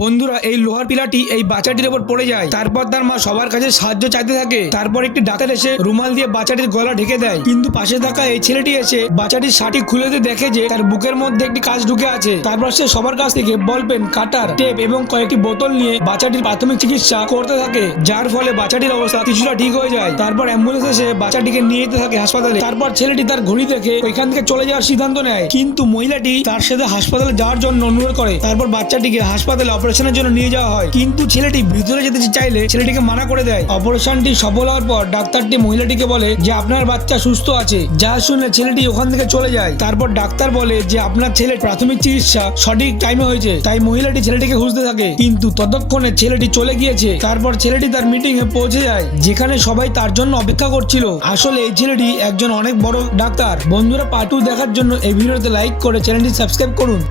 বন্ধুরা এই লোহার পিলাটি এই বাচ্চাটির উপর পড়ে যায়। তারপর তার মা সবার কাছে সাহায্য চাইতে থাকে। তারপর একটি ডাক্তার এসে রুমাল দিয়ে বাচ্চাটির গলা ঢেকে দেয়, কিন্তু পাশে থাকা এই ছেলেটি এসে বাচ্চাটির শাড়ি খুলে দিয়ে দেখে যে তার বুকের মধ্যে একটি কাঁচ ঢুকে আছে। তারপর সে সবার কাছ থেকে বল পেন, কাটার, টেপ এবং কয়েকটি বোতল নিয়ে বাচ্চাটির প্রাথমিক চিকিৎসা করতে থাকে, যার ফলে বাচ্চাটির অবস্থা কিছুটা ঠিক হয়ে যায়। তারপর অ্যাম্বুলেন্স এসে বাচ্চাটিকে নিয়ে যেতে থাকে হাসপাতালে। তারপর ছেলেটি তার ঘড়ি দেখে ওইখান থেকে চলে যাওয়ার সিদ্ধান্ত নেয়, কিন্তু মহিলাটি তার সাথে হাসপাতালে যাওয়ার জন্য অনুরোধ করে। তারপর বাচ্চাটিকে হাসপাতালে অপারেশনের জন্য নিয়ে যাওয়া হয়, কিন্তু ছেলেটি ভিতরে যেতে চাইলে ছেলেটিকে মানা করে দেয়। অপারেশনটি সফল হওয়ার পর ডাক্তারটি মহিলাটিকে বলে যে আপনার বাচ্চা সুস্থ আছে, যা শুনে ছেলেটি ওখান থেকে চলে যায়। তারপর ডাক্তার বলে যে আপনার ছেলের প্রাথমিক চিকিৎসা সঠিক টাইমে হয়েছে, তাই মহিলাটি ছেলেটিকে খুঁজতে থাকে, কিন্তু ততক্ষণে ছেলেটি চলে গিয়েছে। তারপর ছেলেটি তার মিটিং এ পৌঁছে যায়, যেখানে সবাই তার জন্য অপেক্ষা করছিল। আসলে এই ছেলেটি একজন অনেক বড় ডাক্তার। বন্ধুরা, পার্ট 2 দেখার জন্য এই ভিডিওতে লাইক করে চ্যানেলটি সাবস্ক্রাইব করুন।